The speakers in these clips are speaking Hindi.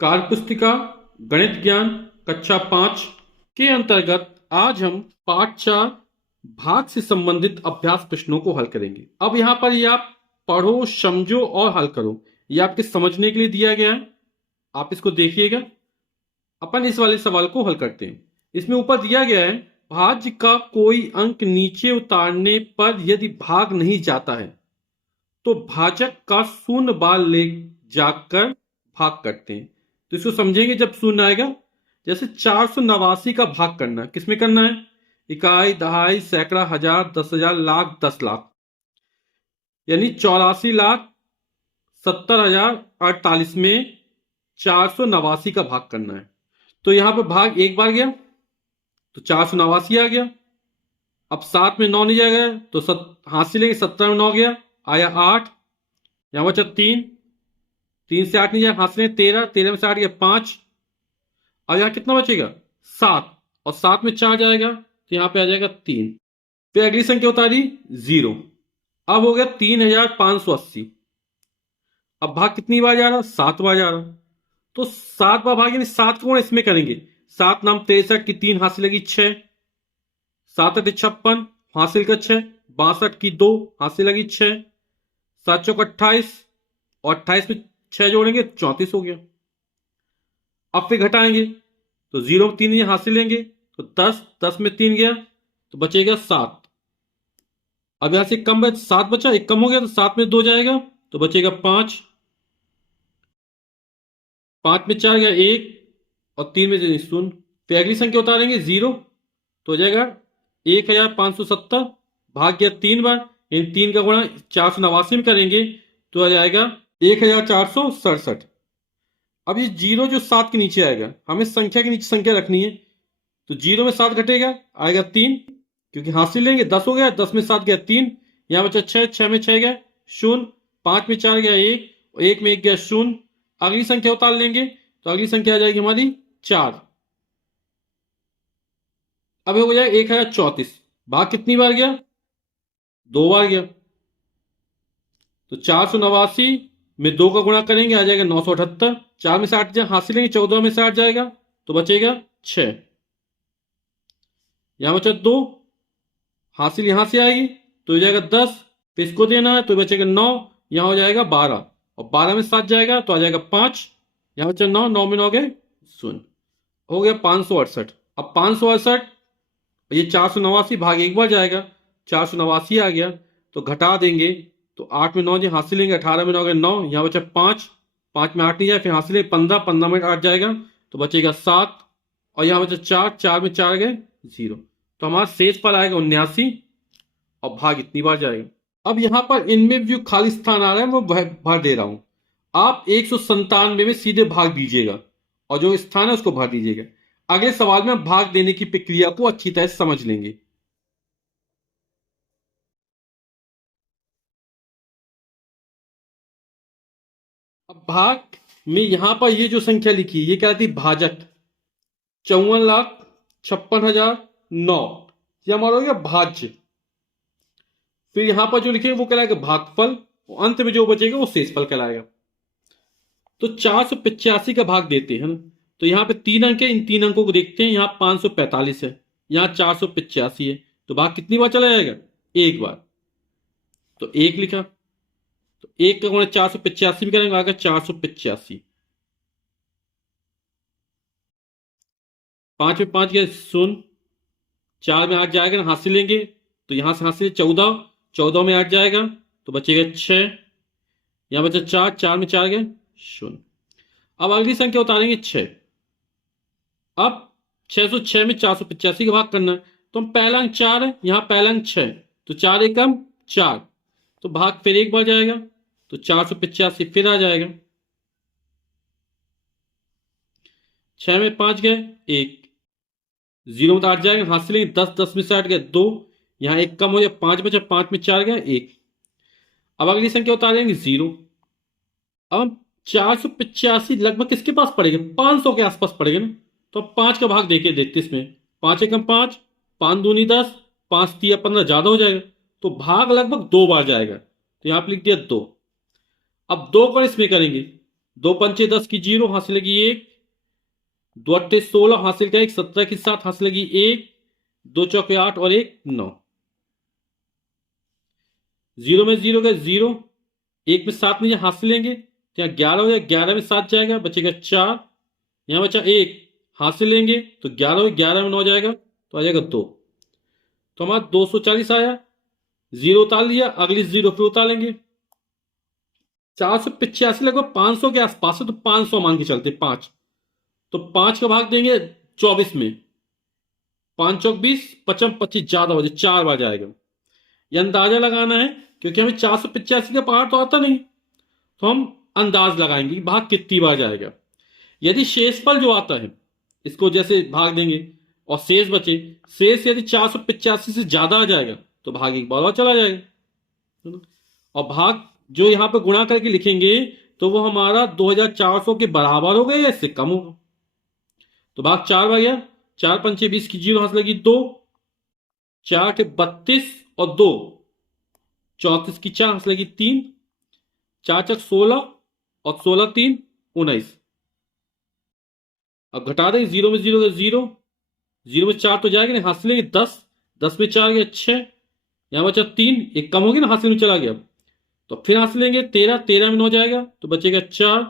कार्य पुस्तिका गणित ज्ञान कक्षा 5 के अंतर्गत आज हम पाठ 4 भाग से संबंधित अभ्यास प्रश्नों को हल करेंगे। अब यहाँ पर ये आप पढ़ो, समझो और हल करो। ये आपके समझने के लिए दिया गया है, आप इसको देखिएगा। अपन इस वाले सवाल को हल करते हैं। इसमें ऊपर दिया गया है, भाज्य का कोई अंक नीचे उतारने पर यदि भाग नहीं जाता है तो भाजक का शून्य बार ले जाकर भाग करते हैं। तो इसको समझेंगे जब शून्य आएगा। जैसे 489 का भाग करना है, किसमें करना है? इकाई, दहाई, सैकड़ा, हजार, 10,000, लाख, 10,00,000, यानी 84,70,048 में 489 का भाग करना है। तो यहां पर भाग एक बार गया तो 489 आ गया। अब 7 में 9 नहीं जाएगा तो हासिल लेंगे, 17 में 9 गया, आया 8, यहां बचा 3, 3 से 8 नहीं जाए, हासिल लेंगे 13, 13 में से 8 गया 5, और यहां कितना बचेगा? 7, और 7 में 4 जाएगा तो यहां पे आ जाएगा 3। फिर अगली संख्या उतारी 0। अब हो गया 3,580। अब भाग कितनी बार जा रहा? 7 बार जा रहा। तो 7 बार भाग यानी 7 कोण इसमें करेंगे। 7 नाम 63 की 3 हासिल लगी 6, 7 8 56 हासिल का 6, 62 की 2 हासिल लगी 6, 7 चौक 28, और 28 में 6 जोड़ेंगे 34 हो गया। अब फिर घटाएंगे तो 0 में 3 हासिल लेंगे तो 10, 10 में 3 गया तो बचेगा 7। अब यहां से कम 7 बचा, एक कम हो गया तो 7 में 2 जाएगा तो बचेगा 5, 5 में 4 गया 1, और 3 में 0। फिर अगली संख्या उतारेंगे 0 तो हो जाएगा 1,570, भाग गया 3 बार, इन 3 का गुणा 489 में करेंगे तो आ जाएगा 1,467। अब ये 0 जो 7 के नीचे आएगा, हमें संख्या के नीचे संख्या रखनी है। तो 0 में 7 घटेगा, आएगा 3, क्योंकि हासिल लेंगे 10 हो गया, 10 में 7 गया 3, यहां बचा 6, 6 में 6 गया 0, 5 में 4 गया 1, और 1 में 1 गया 0। अगली संख्या उतार लेंगे तो अगली संख्या आ जाएगी हमारी 4। अब हो जाएगा 1,034। भाग कितनी बार गया? 2 बार गया। तो 489 में 2 का गुणा करेंगे, आ जाएगा 978। 4 में से 8 हासिल लेंगे, 14 में से 8 जाएगा तो बचेगा 6, यहां बचा 2, हासिल यहां से आएगी तो हो जाएगा 10, फिर इसको देना है तो बचेगा 9, यहां हो जाएगा 12, और 12 में 7 जाएगा तो आ जाएगा 5, यहां बचा 9, 9 में 9 गए 0, हो गया 568। अब 568, ये 489 भाग एक बार जाएगा, 489 आ गया तो घटा देंगे तो 8 में 9 जी हासिल लेंगे, 18 में 9 गए 9, यहां बचा 5, 5 में 8 नहीं जाए, फिर हासिल लेंगे 15, 15 में 8 जाएगा तो बचेगा 7, और यहां बचा 4, 4 में 4 गए 0। तो हमारा शेष पर आएगा 79, और भाग इतनी बार जाएगा। अब यहां पर इनमें जो खाली स्थान आ रहा है वो भर दे रहा हूं। आप 197 में सीधे भाग दीजिएगा और जो स्थान है उसको भर दीजिएगा। अगले सवाल में हम भाग देने की प्रक्रिया को अच्छी तरह से समझ लेंगे। अब भाग में यहां पर ये जो संख्या लिखी है ये क्या थी? भाजक 54,56,009, ये हमारा हो गया भाज्य। फिर यहां पर जो लिखे वो कहलाएगा भागफल, और अंत में जो बचेगा वो शेषफल कहलाएगा। तो 485 का भाग देते हैं ना, तो यहां पे 3 अंक है, इन 3 अंकों को देखते हैं। यहां 545 है, यहां 485 है, तो भाग कितनी बार चला जाएगा? एक बार। तो 1 लिखा, तो 1 का गुणा 485 भी करेंगे, आगे 485, 5 में 5 गया 0, 4 में 8 जाएगा ना, हासिल लेंगे तो यहां से हासिल 14, 14 में 8 जाएगा तो बचेगा 6, यहां बचा 4, 4 में 4 गया 0। अब अगली संख्या उतारेंगे 6। अब 606 में 485 का भाग करना है, तो हम पहला अंक 4 है, यहां पहला अंक 6, तो 4 एकम 4, तो भाग फिर एक बार जाएगा तो 485 फिर आ जाएगा। 6 में 5 गए 1, 0 में तो 8 जाएगा, हासिल लेंगे 10, 10 में से 8 गए 2, यहां एक कम हो जाए 5 बचा, 5 में 4 गया 1। अब अगली संख्या उतारेंगे 0। अब हम 485 लगभग किसके पास पड़ेगा? 500 के आसपास पड़ेगा ना, तो अब 5 का भाग देके देखते इसमें। 5 एकम 5, 5 दूनी 10, 5 तिया 15, ज्यादा हो जाएगा, तो भाग लगभग 2 बार जाएगा, तो यहां पर लिख दिया 2। अब 2 का इसमें करेंगे, दो पंचे 10 की 0 हासिलेगी 1, दो अट्ठे 16 हासिल का 1, 17 की 7 हासिलेगी 1, दो चौके 8 और 1 9। 0 में 0 का 0, 1 में 7 नहीं हासिल लेंगे तो यहाँ 11 हो जाएगा, 11 में 7 जाएगा, बचेगा 4, यहाँ बचा 1 हासिल लेंगे तो 11 हो, 11 में 9 जाएगा तो आ जाएगा 2। तो हमारा 240 आया, 0 उतार लिया, अगली 0 फिर उतार लेंगे। 485 लगभग 500 के आसपास है, तो 500 मान के चलते 5, तो 5 का भाग देंगे 24 में, 5 चौक 20, 55 25 ज्यादा हो जाए, 4 बार जाएगा। ये अंदाजा लगाना है क्योंकि हमें 485 का पहाड़ तो आता नहीं, तो हम अंदाज लगाएंगे कि भाग कितनी बार जाएगा। यदि शेषफल जो आता है इसको जैसे भाग देंगे और शेष बचे, शेष यदि 485 से ज्यादा आ जाएगा तो भाग एक बार और चला जाएगा, है ना? और भाग जो यहां पर गुणा करके लिखेंगे तो वो हमारा 2400 के बराबर हो गया या इससे कम होगा। तो भाग 4 बार गया, 4 पंचे 20 की 0 हासिल लगी 2, 4 के 32 और 2 34 की 4 हासिल लगी 3, 4 चक 16 और 16 3 19। अब घटा देंगे, 0 में 0 का 0, 0 में 4 तो जाएगा नहीं, हासिल लेंगे 10, 10 में 4 गया 6, यहां बचा 3, एक कम होगी ना, हासिल में चला गया, तो फिर हासिल लेंगे 13, 13 में 9 जाएगा तो बचेगा 4,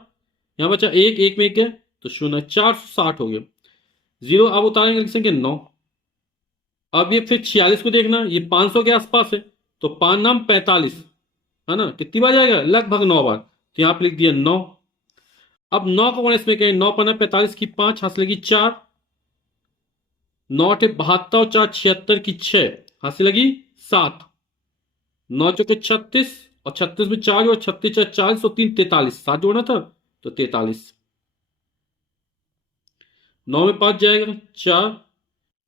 यहां बचा 1, 1 में 1 गया तो 0, 460 हो गया। 0 अब उतारेंगे, लिखेंगे 9। अब ये फिर 46 को देखना, ये 500 के आसपास है, तो 5 नाम 45, है ना, कितनी बार जाएगा, लगभग 9 बार, तो यहां पर लिख दिया 9। अब 9 को इसमें कहें, 9 पन्ना 45 की 5 हासिल लगी 4, 9 अठे 72 और 4 76 की 6 हासिल लगी 7, 9 चौके 36 और 36 में 4 और 36 4 40 और 3 43, 7 जोड़ना था तो 43। 9 में 5 जाएगा 4,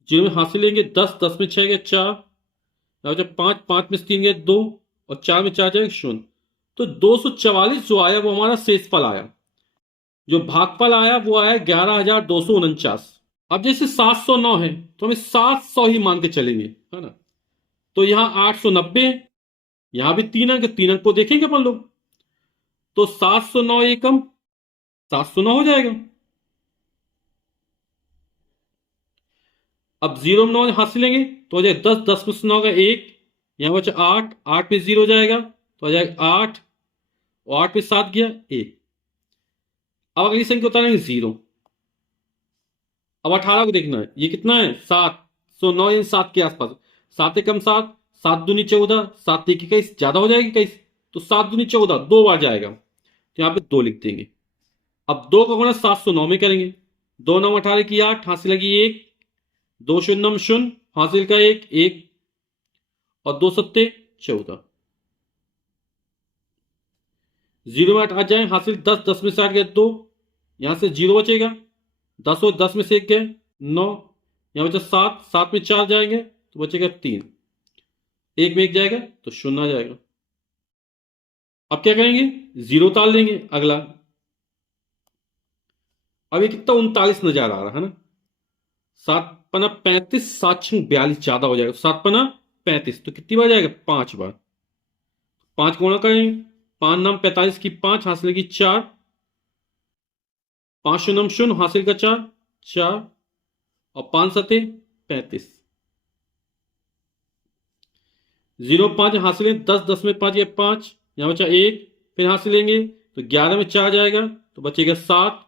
0 में हासिल लेंगे 10, 10 में 6 गया 4, 5, 5 में 3 गया 2 और 4 में 4 जाएगा 0। तो 244 जो आया वो हमारा शेषफल आया। जो भागफल आया वो आया 11,249। अब जैसे 709 है तो हमें 700 ही मान के चलेंगे, है ना। तो यहां 890, यहां भी 3 अंक, 3 अंक को देखेंगे अपन लोग, तो 709 एकम 709 हो जाएगा। अब 0 में 9 हासिल लेंगे तो हो जाएगा 10, 10 में 9 का 1, यहां बचा 8, 8 में 0 जाएगा तो हो जाएगा 8 और 8 में 7 गया 1। अब अगली संख्या उतारेंगे 0। अब 18 को देखना है, ये कितना है 709 यानी 7 के आसपास, 7 एकम 7, 7 दूनी 14, 7 एक 21, ज्यादा हो जाएगी 21, तो 7 दूनी 14 2 बार जाएगा तो यहां पे 2 लिख देंगे। अब 2 का गुणा 709 में करेंगे, 2 9 18 की 8 हासिल लगी 1, 2 शून्य 0 हासिल का 1 1 और 2 सत्ते 14। 0 में 8 आ जाए, हासिल 10, 10 में से 8 गया 2, यहां से 0 बचेगा, 10 और 10 में से 1 गया 9, यहां बचा 7, 7 में 4 जाएंगे तो बचेगा 3, 1 में 1 जाएगा तो 0 आ जाएगा। अब क्या करेंगे, 0 उतार लेंगे अगला। अब ये कितना 39 नजर आ रहा है ना, 7 पना 35, 7 छंग 42 ज्यादा हो जाएगा, 7 पना 35 तो कितनी बार जाएगा 5 बार। 5 गुणा करेंगे, 5 नाम 45 की 5 हासिल की 4, 5 शून्य 0 हासिल का 4 4 और 5 सते 35, 0 5 हासिल 10, 10 में 5 या 5, यहां बचा 1, फिर हासिल लेंगे तो 11 में 4 जाएगा तो बचेगा 7,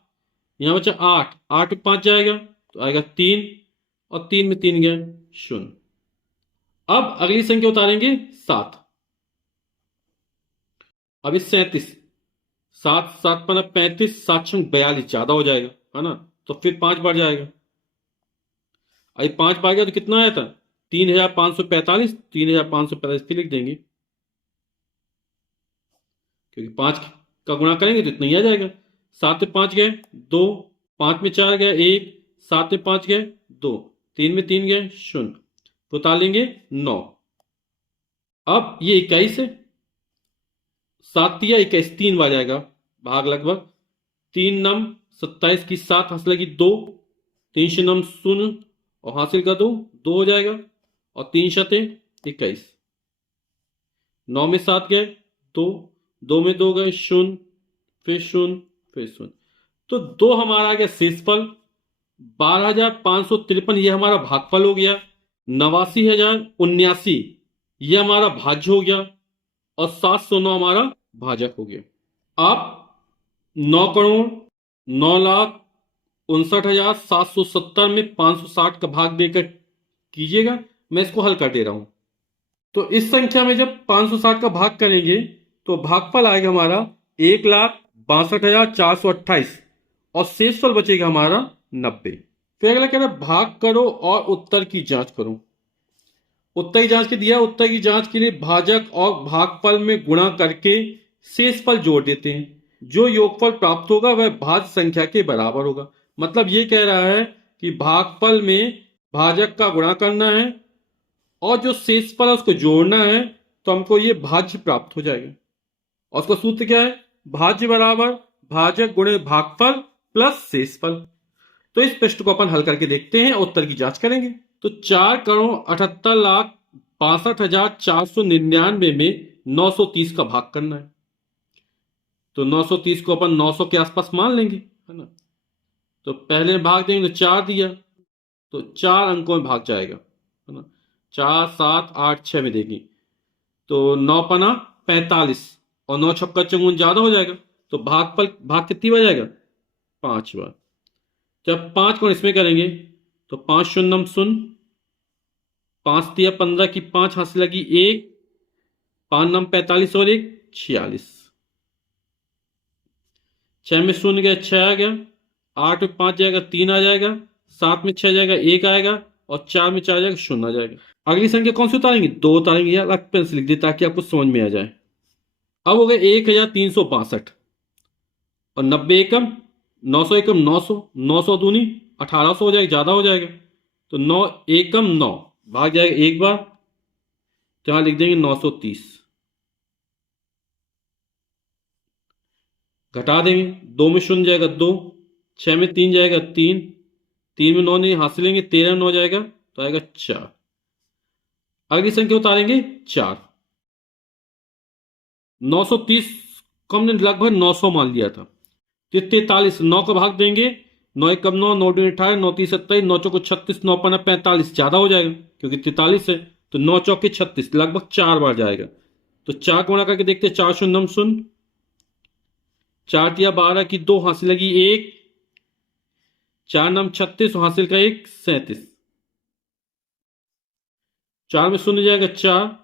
यहां बचा 8, 8 में 5 जाएगा तो आएगा 3 और 3 में 3 गया 0। अब अगली संख्या उतारेंगे 7। अब 37, 7 7 पना 35, 7 छंग 42 ज्यादा हो जाएगा, है ना, तो फिर 5 बार जाएगा। अभी 5 बार गया तो कितना आया था 3545, 3545 फिर लिख देंगे क्योंकि 5 का गुणा करेंगे तो इतना ही आ जाएगा। 7 में 5 गए 2, 5 में 4 गए 1, 7 में 5 गए 2, 3 में 3 गए 0, तो उतार लेंगे 9। अब ये 21 है, 7 या 21 3 बार जाएगा भाग, लगभग 3 नम 27 की 7 हासिल लगी 2, 3 शून्य 0 और हासिल का 2 2 हो जाएगा और 3 शते 21, 9 में 7 गए 2, 2 में 2 गए 0, फिर 0 फिर शून्य। तो 2 हमारा आ गया शेषफल। 12,553 ये हमारा भागफल हो गया। 89,079 ये हमारा भाज्य हो गया। और 709 हमारा भाजक हो गया। आप 9,09,59,770 में 560 का भाग देकर कीजिएगा। मैं इसको हल कर दे रहा हूं। तो इस संख्या में जब 560 का भाग करेंगे तो भागफल आएगा हमारा 1,62,428 और शेषफल बचेगा हमारा 90। फिर अगला कह रहा है भाग करो और उत्तर की जांच करो। उत्तर की जांच के दिया, उत्तर की जांच के लिए भाजक और भागफल में गुणा करके शेषफल जोड़ देते हैं। जो योगफल प्राप्त होगा वह भाज्य संख्या के बराबर होगा। मतलब ये कह रहा है कि भागफल में भाजक का गुणा करना है और जो शेषफल है उसको जोड़ना है, तो हमको ये भाज्य प्राप्त हो जाएगा। और उसका सूत्र क्या है? भाज्य बराबर भाजक गुणे भागफल प्लस शेषफल। तो इस प्रश्न को अपन हल करके देखते हैं, उत्तर की जांच करेंगे। तो 4,78,62,499 में 930 का भाग करना है। तो 930 को अपन 900 के आसपास मान लेंगे, है ना। तो पहले भाग देंगे तो 4 दिया, तो 4 अंकों में भाग जाएगा, है ना। 4, 7, 8, 6 में देंगे तो 9 पना 45 और 9 छक्का चौगुन ज्यादा हो जाएगा। तो भाग कितनी बार जाएगा? 5 बार। जब 5 को इसमें करेंगे तो 5 शून्यम शून्य, 5 दिया 15 की 5 हासिल लगी 1, 5 नम 45 और 1 46। 6 में शून्य गया 6 आ गया, 8 में 5 जाएगा 3 आ जाएगा, 7 में 6 जाएगा 1 आएगा और 4 में 4 जाएगा 0 आ जाएगा। अगली संख्या कौन सी उतारेंगे? 2 उतारेंगे, या अलग पेन से लिख दे ताकि आपको समझ में आ जाए। अब हो गए 1,362 और 90 एकम, 900 एकम 900, 900 दूनी 1800 हो जाएगा, ज्यादा हो जाएगा। तो 9 एकम 9 भाग जाएगा एक बार, तो यहां लिख देंगे 930। घटा देंगे, 2 में शून्य जाएगा 2, 6 में 3 जाएगा 3, 3 में 9 नहीं हासिल लेंगे, 13 में 9 जाएगा तो आएगा 4। अगली संख्या उतारेंगे 4। 930 को हमने लगभग 900 मान लिया था। 43, 9 का भाग देंगे, 9 एकम 9, 9 दूनी 18, 9 तीस 27, 9 चौको 36, 9 पन्ना 45, ज्यादा हो जाएगा क्योंकि 43 है। तो 9 चौके 36 लगभग 4 बार जाएगा। तो 4 को गुणा करके देखते हैं, 4 शून्यम शून्य, 4 तिया 12 की 2 हासिल लगी 1, 4 नम 36 हासिल का 1 37। 4 में शून्य जाएगा 4,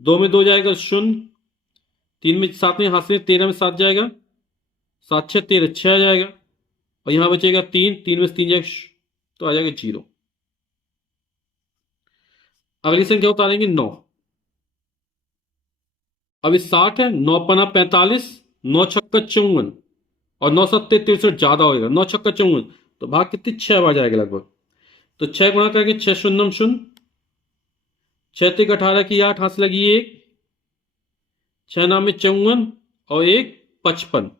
2 में 2 जाएगा 0, 3 में 7 नहीं हासिल, 13 में 7 जाएगा, 7 6 13 6 आ जाएगा और यहां बचेगा 3, 3 में 3 जाएगा तो आ जाएगा 0। अगली संख्या उतारेंगे 9। अभी 60 है, 9 पना 45, 9 छक्का 54 और 9 सत्ते 63 ज्यादा होगा, 9 छक्का 54 तो भाग कितनी 6 बार जाएगा लगभग। तो 6 गुणा करके 6 शून्यम शून्य, 6 तिक 18 की 8 हासिल लगी 1, 6 नाम में 54 और 1 55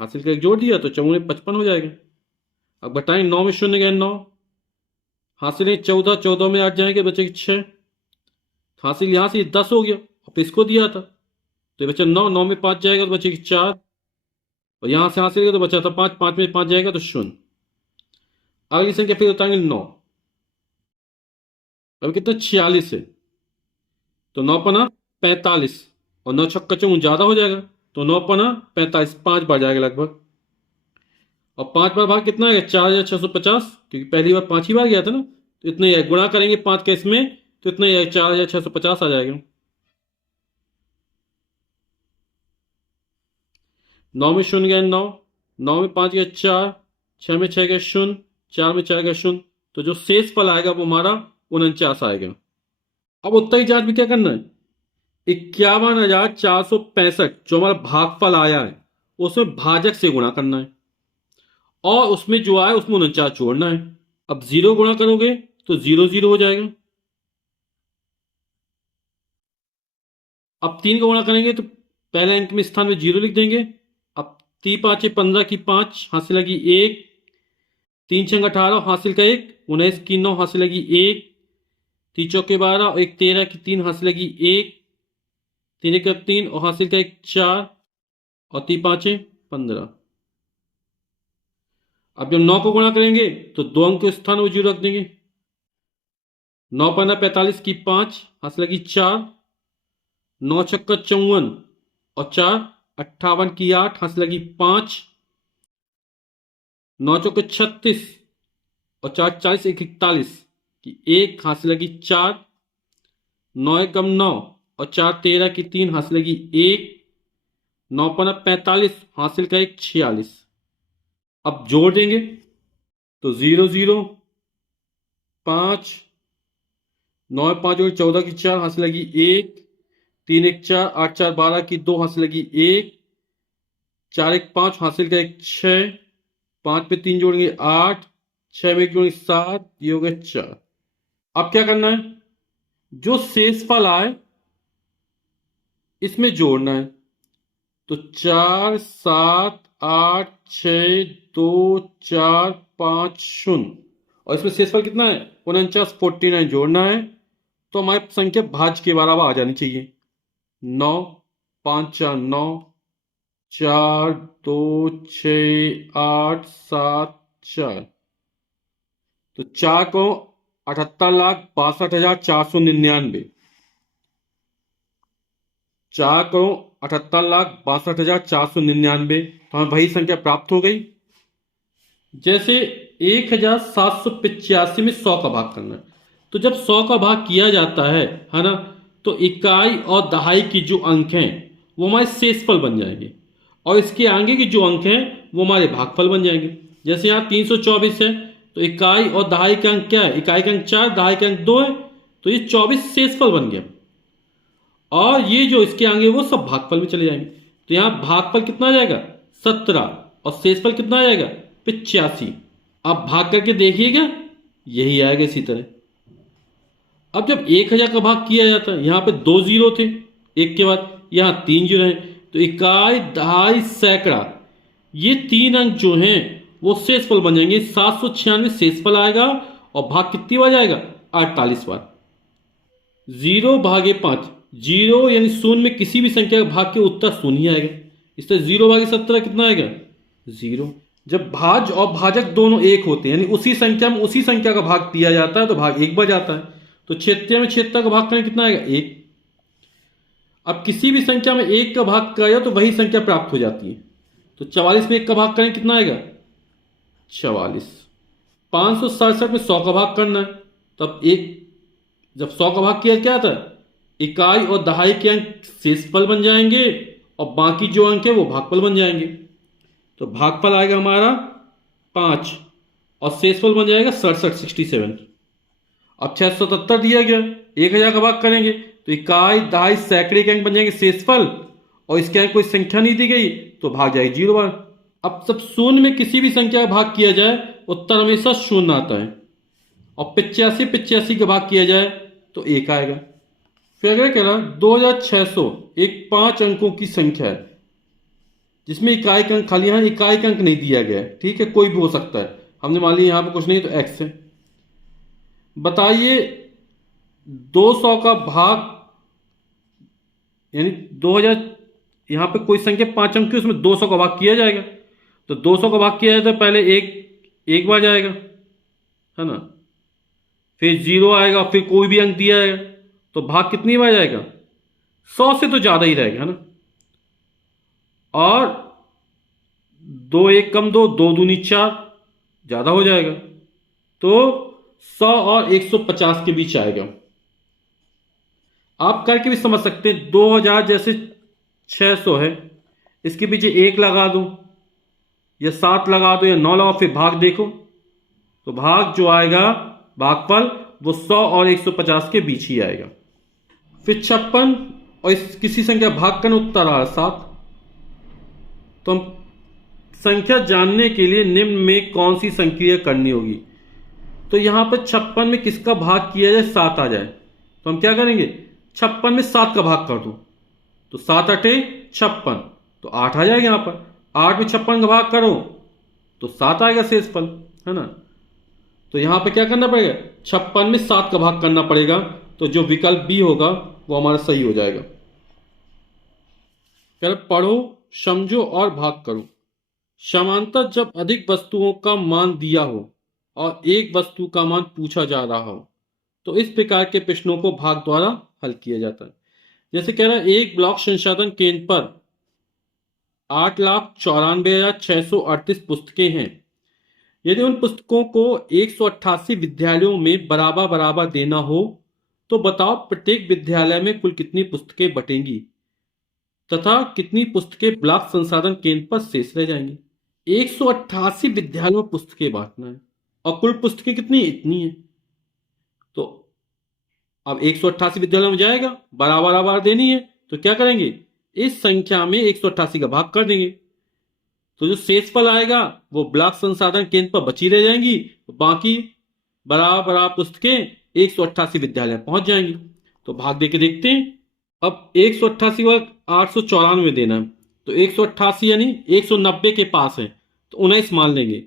हासिल करके जोड़ दिया तो 54 में 55 हो जाएगा। अब बताएं, 9 में शून्य गए 9, हासिल 14, 14 में 8 जाएंगे बचेगी 6, हासिल यहां से 10 हो गया और इसको दिया था तो बचा 9, 9 में 5 जाएगा तो बचेगी 4 और यहां से हासिल तो बचा था 5, 5 में 5 जाएगा तो 0। अगली संख्या फिर उतारेंगे 9। अब कितना 46 है, तो 9 पना 45 और 9 छक्का 54 ज्यादा हो जाएगा तो 9 पना 45 5 बार जाएगा लगभग। और 5 बार भाग कितना आएगा? 4,650, क्योंकि पहली बार 5 ही बार गया था ना, तो इतना ही गुणा करेंगे 5 के इसमें तो इतना ही 4,650 आ जाएगा। 9 में शून्य गया 9, 9 में 5 गया 4, 6 में 6 गया 0, 4 में 4 गया 0, तो जो शेष फल आएगा वो हमारा 49 आएगा। अब उत्तर की जांच में क्या करना है? 51,465 जो हमारा भागफल आया है उसमें भाजक से गुणा करना है और उसमें जो आया उसमें 49 जोड़ना है। अब 0 गुणा करोगे तो 0 0 हो जाएगा। अब 3 का गुणा करेंगे तो पहले अंक में स्थान में 0 लिख देंगे। अब 3 5 15 की 5 हासिल लगी 1, 3 6 18 हासिल का 1, 19 की 9 हासिल लगी 1, 3 चौके 12 और 1 13 की 3 हासिल लगी 1, 3 1 3 और हासिल का 1 4 और 3 5 15। अब जब 9 को गुणा करेंगे तो 2 अंक के स्थान वो 0 रख देंगे। 9 पन्ना 45 की 5 हाथ लगी 4, 9 छक्का 54 और 4 58 की 8 हाथ लगी 5, 9 चौके 36 और 4 40 1 41 की 1 हाथ लगी 4, 9 एकम 9 और 4 13 की 3 हाथ लगी 1, 9 पन्ना 45 हासिल का 1 46। अब जोड़ देंगे तो 0 0 5, 9 5 और 14 की 4 हाथ लगी 1, 3 1 4 8 4 12 की 2 हाथ लगी 1, 4 1 5 हासिल का 1 6, 5 पे 3 जोड़ेंगे 8, 6 में 1 जोड़ेंगे 7, ये हो गया 4। अब क्या करना है, जो शेषफल आए इसमें जोड़ना है। तो 4 7 8 6 2 4 5 0 और इसमें शेषफल कितना है 49 49 जोड़ना है। तो हमारी संख्या भाज्य के बराबर आ जानी चाहिए। 9 5 4 9, 4 2 6 8 7 4, तो 4 को 78,62,499, 4 करोड़ 78,62,499, तो हमें वही संख्या प्राप्त हो गई। जैसे 1785 में 100 का भाग करना है, तो जब 100 का भाग किया जाता है ना, तो इकाई और दहाई की जो अंक हैं वो हमारे शेषफल बन जाएंगे और इसके आगे के जो अंक हैं वो हमारे भागफल बन जाएंगे। जैसे यहाँ 324 है तो इकाई और दहाई का अंक क्या है, इकाई का अंक 4, दहाई का अंक 2 है, तो ये 24 शेषफल बन गया और ये जो इसके आगे वो सब भागफल में चले जाएंगे। तो यहाँ भागफल कितना आ जाएगा 17 और शेषफल कितना आ जाएगा 85। अब भाग करके देखिएगा यही आएगा इसी तरह। अब जब 1000 का भाग किया जाता है, यहाँ पे 2 जीरो थे एक के बाद, यहाँ 3 जीरो है, तो इकाई दहाई सैकड़ा ये 3 अंक जो हैं वो शेषफल बन जाएंगे। 796 शेषफल आएगा और भाग कितनी बार जाएगा 48 बार। 0 भागे 5, 0 यानी शून्य में किसी भी संख्या का भाग के उत्तर शून्य ही आएगा। इस तरह 0 भागे 17 कितना आएगा 0। जब भाज्य और भाजक दोनों एक होते हैं यानी उसी संख्या में उसी संख्या का भाग दिया जाता है तो भाग एक बार जाता है। तो 76 में 76 का भाग करें कितना आएगा 1। अब किसी भी संख्या में 1 का भाग किया तो वही संख्या प्राप्त हो जाती है। तो 44 में 1 का भाग करें कितना आएगा 44। 567 में 100 का भाग करना है, तब जब 100 का भाग किया क्या था, इकाई और दहाई के अंक शेषफल बन जाएंगे और बाकी जो अंक है वो भागफल बन जाएंगे। तो भागफल आएगा हमारा 5 और शेषफल बन जाएगा 67। अब 677 दिया गया, 1000 का भाग करेंगे तो इकाई दहाई सैकड़े के अंक बन जाएंगे शेषफल और इसके अंक कोई संख्या नहीं दी गई तो भाग जाएगी 0 बार। अब जब शून्य में किसी भी संख्या का भाग किया जाए उत्तर हमेशा शून्य आता है और 85 का भाग किया जाए तो 1 आएगा। फिर अगर कह रहा 2600 एक 5 अंकों की संख्या है जिसमें इकाई का अंक, खाली यहाँ इकाई का अंक नहीं दिया गया है, ठीक है, कोई भी हो सकता है, हमने मान लिया यहाँ पे कुछ नहीं तो x है। बताइए 200 का भाग यानी 2000, यहाँ पे कोई संख्या 5 अंक की उसमें 200 का भाग किया जाएगा, तो 200 का भाग किया जाए तो पहले एक बार जाएगा है ना, फिर 0 आएगा, फिर कोई भी अंक दिया जाएगा तो भाग कितनी बार जाएगा 100 से तो ज्यादा ही रहेगा है ना। और 2 1 कम 2, 2 दूनी 4 ज्यादा हो जाएगा, तो 100 और 150 के बीच आएगा। आप करके भी समझ सकते हैं, 2000 जैसे 600 है, इसके पीछे 1 लगा दो या 7 लगा दो या 9 लगाओ, फिर भाग देखो तो भाग जो आएगा भागफल वो 100 और 150 के बीच ही आएगा। फिर 56 और किसी संख्या भाग करना उत्तर आ रहा 7। तो हम संख्या जानने के लिए निम्न में कौन सी संक्रिया करनी होगी, तो यहां पर 56 में किसका भाग किया जाए 7 आ जाए, तो हम क्या करेंगे 56 में 7 का भाग कर दो तो 7 8 56, तो 8 आ जाएगा। यहां पर 8 में 56 का भाग करो तो 7 आएगा शेषफल है ना। तो यहां पे क्या करना पड़ेगा 56 में 7 का भाग करना पड़ेगा, तो जो विकल्प बी होगा वो हमारा सही हो जाएगा। पढ़ो समझो और भाग करो। समांतर जब अधिक वस्तुओं का मान दिया हो और एक वस्तु का मान पूछा जा रहा हो तो इस प्रकार के प्रश्नों को भाग द्वारा हल किया जाता है। जैसे कह रहा है एक ब्लॉक संसाधन केंद्र पर 8,94,638 पुस्तकें हैं। यदि उन पुस्तकों को 188 विद्यालयों में बराबर बराबर देना हो तो बताओ प्रत्येक विद्यालय में कुल कितनी पुस्तकें बटेंगी तथा कितनी पुस्तकें ब्लॉक संसाधन केंद्र पर शेष रह जाएंगी। 188 विद्यालयों में पुस्तकें बांटना है और कुल पुस्तकें कितनी, इतनी है। तो अब 188 विद्यालयों में जाएगा, बराबर बराबर देनी है तो क्या करेंगे, इस संख्या में 188 का भाग कर देंगे तो जो शेषफल आएगा वो ब्लॉक संसाधन केंद्र पर बची रह जाएंगी, बाकी बराबर बराबर पुस्तकें 188 विद्यालय पहुंच जाएंगी। तो भाग देके देखते हैं। अब 188 का 894 देना है तो 188 यानी 190 के पास है तो 19 मान लेंगे।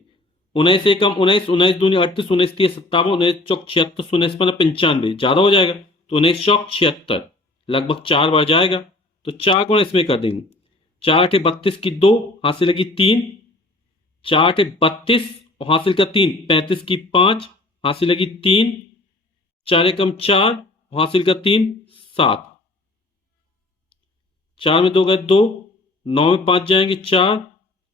19 एकम 19, 19 दूनी 38, 19 तीय 57, 19 चौक 76, 19 पंजा 95, ज्यादा हो जाएगा तो 19 चौक 76, लगभग 4 बार जाएगा तो 4 गुणा इसमें कर देंगे। 4 8 32 की 2 हासिल लगी 3, 4 8 32 और हासिल का 3, 35 की 5 हासिल लगी 3, 4 एकम 4 हासिल का 3 7, 4 में 2 गए 2, 9 में 5 जाएंगे 4,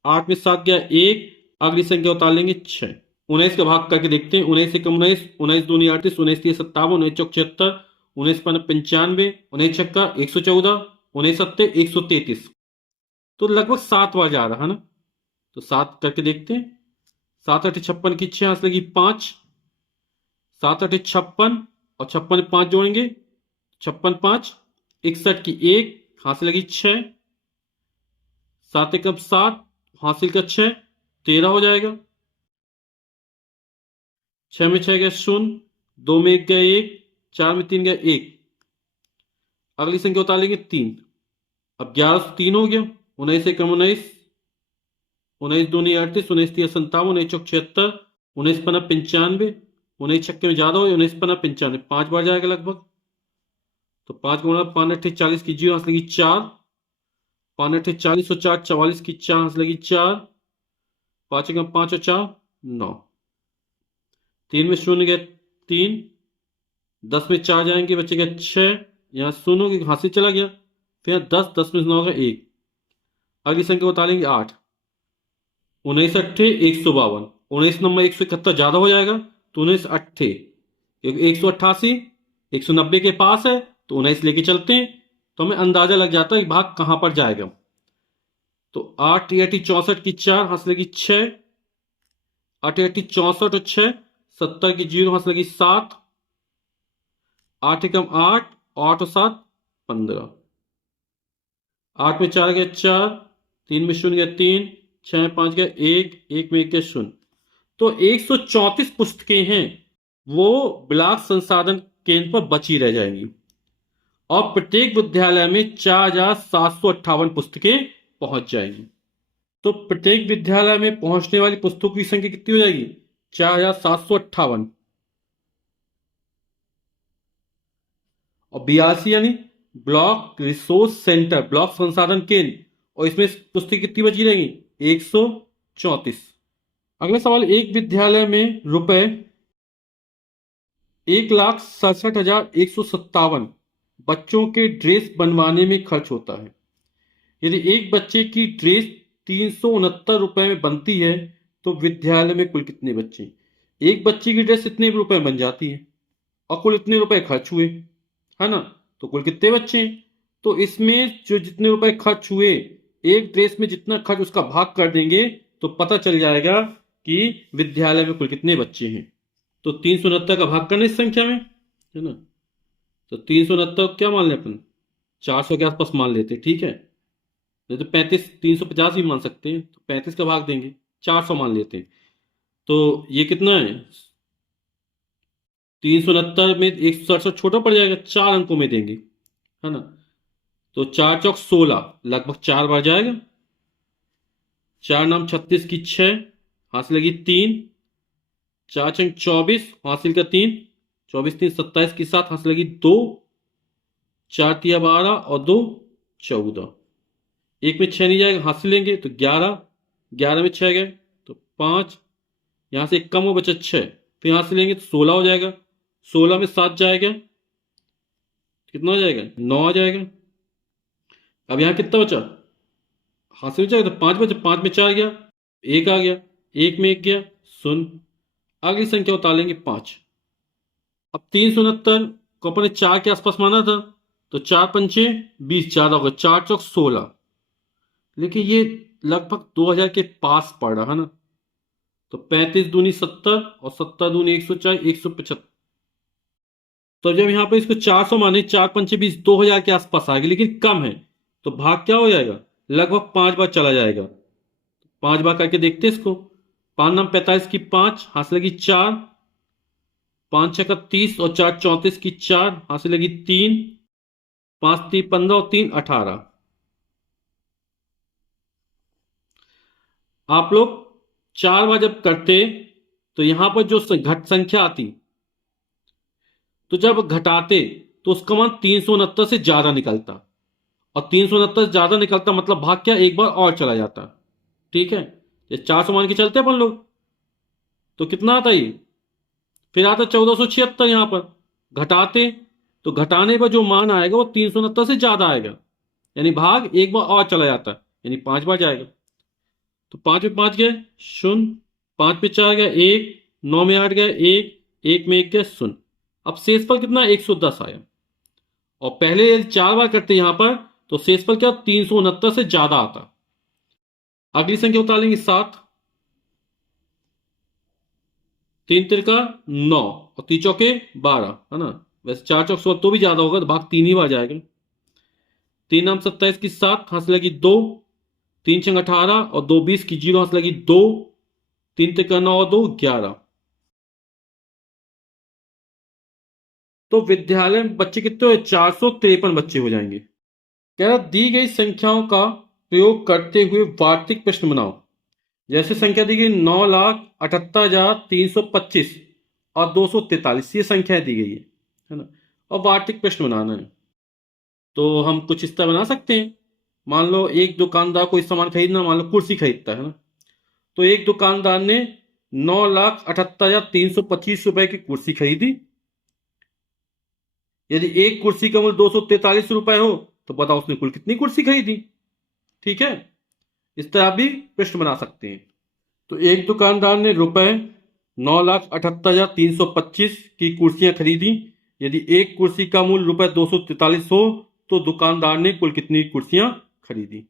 8 में 7 गया 1, अगली संख्या उतार लेंगे 6। 19 का भाग करके देखते हैं। 19 एकम 19, 19 दूनी 38, 19 तीय 57, 19 चौक 76, 19 पंजा 95, 19 छक्का 114, 19 सत्ते 133, तो लगभग 7 बार जा रहा है ना। तो 7 करके देखते हैं। 7 8 56 की 6 हासिल लगी 5, 7 8 56 और 56 में 5 जोड़ेंगे 56 5, 61 की 1 हासिल लगी 6, 7 एकम 7 हासिल का 6 13 हो जाएगा। 6 में 6 गया 0, 2 में 1 गया 1, 4 में 3 गया 1, अगली संख्या उतार लेंगे 3। अब 11 से 3 हो गया। 19 एकम 19, 19 दूनी 38, 19 तीय 57, 19 चौक 76, 19 पंजा 95, 19 छक्के में ज्यादा हो, 19 पंजा 95, 5 बार जाएगा लगभग। तो 5 गुणा 5 8 40 की 0 हासिल लगी 4, 5 8 40 और 4 44 की 4 हासिल लगी 4, 5 एकम 5 और 4 9, 3 में 0 गया 3, 10 में 4 जाएंगे बचेगा 6, यहाँ 0 की हासिल चला गया, फिर 10, 10 में 9 का 1, अगली संख्या बता लेंगे 8, 19 अट्ठे 152, 19 नंबर 171 ज्यादा हो जाएगा तो 19 अट्ठे 188, 190 के पास है तो 19 लेके चलते हैं तो हमें अंदाजा लग जाता है कि भाग कहां पर जाएगा। तो 8 8 64 की 4 हासिल लगी 6, 8 8 64 और 6 70 की 0 हासिल लगी 7, 8 एकम 8, 8 और 7 15, 8 में 4 गया 4, 3 में 0 गया 3, 6 में 5 गया 1, 1 में 1 गया 0, तो 134 पुस्तकें हैं वो ब्लॉक संसाधन केंद्र पर बची रह जाएंगी और प्रत्येक विद्यालय में 4,758 पुस्तकें पहुंच जाएंगी। तो प्रत्येक विद्यालय में पहुंचने वाली पुस्तकों की संख्या कितनी हो जाएगी, 4,758 और 82 यानी ब्लॉक रिसोर्स सेंटर, ब्लॉक संसाधन केंद्र, और इसमें पुस्तकें कितनी बची रहेंगी, 134। अगला सवाल, एक विद्यालय में रुपए 1,67,157 बच्चों के ड्रेस बनवाने में खर्च होता है। यदि एक बच्चे की ड्रेस 369 रुपए में बनती है तो विद्यालय में कुल कितने बच्चे, एक बच्चे की ड्रेस इतने रुपए में बन जाती है और कुल इतने रुपए खर्च हुए, है ना, तो कुल कितने बच्चे हैं। तो इसमें जो जितने रुपए खर्च हुए, एक ड्रेस में जितना खर्च उसका भाग कर देंगे तो पता चल जाएगा कि विद्यालय में कुल कितने बच्चे हैं। तो 369 का भाग करना इस संख्या में, है ना, तो 369 क्या मान लें अपन, 400 के आसपास मान लेते, ठीक है, नहीं तो 35 350 भी मान सकते हैं, तो 35 का भाग देंगे, 400 मान लेते हैं। तो ये कितना है, 369 में 167 छोटा पड़ जाएगा, 4 अंकों में देंगे, है ना, तो 4 चौक 16, लगभग 4 बार जाएगा। 4 नाम 36 की 6 हासिल लगी 3, 4 छंग 24 हासिल का 3, 24 3 27 की 7 हासिल लगी 2, 4 तिया 12 और 2 14, एक में 6 नहीं जाएगा, हासिल लेंगे तो 11, 11 में 6 गए तो 5, यहां से एक कम हो बचा 6, तो यहां से लेंगे तो 16 हो जाएगा, 16 में 7 जाएगा, कितना हो जाएगा 9 आ जाएगा। अब यहाँ कितना बचा, हाथ से जाएगा तो 5 बचा, 5 में 4 गया, 1 आ गया, 1 में 1 गया, शून्य। अगली संख्या उतारेंगे 5। अब 369 को अपने 4 के आसपास माना था, तो 4 पंचे 20 ज्यादा होगा, 4 चौक 16, लेकिन ये लगभग 2000 के पास पड़ रहा है ना, तो 35 दूनी 70 और 70 दूनी 140, 175। तो जब यहाँ पे इसको 400 माने, 4 पंचे 20, 2000 के आसपास आएगा, लेकिन कम है, तो भाग क्या हो जाएगा, लगभग 5 बार चला जाएगा। 5 बार करके देखते हैं इसको। 5 नाम 45 की 5, हाथ से लगी 4, 5 छक्का 30 और 4 34 की 4, हाथ से लगी 3, 5 3 15 और 3 18। आप लोग 4 बार जब करते तो यहां पर जो घट संख्या आती, तो जब घटाते तो उसका मान 369 से ज्यादा निकलता, और 369 से ज्यादा निकलता मतलब भाग क्या एक बार और चला जाता। ठीक है, ये 400 मान के चलते अपन लोग, तो कितना आता ये, फिर आता 1476 यहां पर। घटाते तो घटाने पर जो मान आएगा वो 369 से ज्यादा आएगा, यानी भाग एक बार और चला जाता, यानी 5 बार जाएगा। तो 5 में 5 गए शून्य, 5 में 4 गए 1, 9 में 8 गए 1, 1 में 1 गए शून्य। अब शेषफल कितना 110 आया, और पहले यदि 4 बार करते यहां पर तो शेषफल क्या 369 से ज्यादा आता। अगली संख्या उतार लेंगे 7, 3 तिरका 9 और 3 चौके 12, है ना, वैसे 4 चौक 16 तो भी ज्यादा होगा, तो भाग 3 ही बार जाएगा। 3 नाम 27 की 7, हाथ से लगी 2, 3 छंग 18 और 2 20 की 0, हाथ से लगी 2, 3 तिरका 9 और 2 11। तो विद्यालय में बच्चे कितने हुए, 453 बच्चे हो जाएंगे। कह रहा दी गई संख्याओं का प्रयोग करते हुए वार्तिक प्रश्न बनाओ। जैसे संख्या दी गई 9,78,325 और 243, ये संख्याएं दी गई है ना, और वार्तिक प्रश्न बनाना है। तो हम कुछ इस तरह बना सकते हैं। मान लो एक दुकानदार कोई सामान खरीदना, मान लो कुर्सी खरीदता है ना, तो एक दुकानदार ने 9,78,325 रुपए की कुर्सी खरीदी। यदि एक कुर्सी का मूल्य 243 रुपए हो तो बताओ उसने कुल कितनी कुर्सी खरीदी। ठीक है, इस तरह भी प्रश्न बना सकते हैं। तो एक दुकानदार ने रुपए 9,78,325 की कुर्सियां खरीदी। यदि एक कुर्सी का मूल्य रुपए 243 हो तो दुकानदार ने कुल कितनी कुर्सियां खरीदी।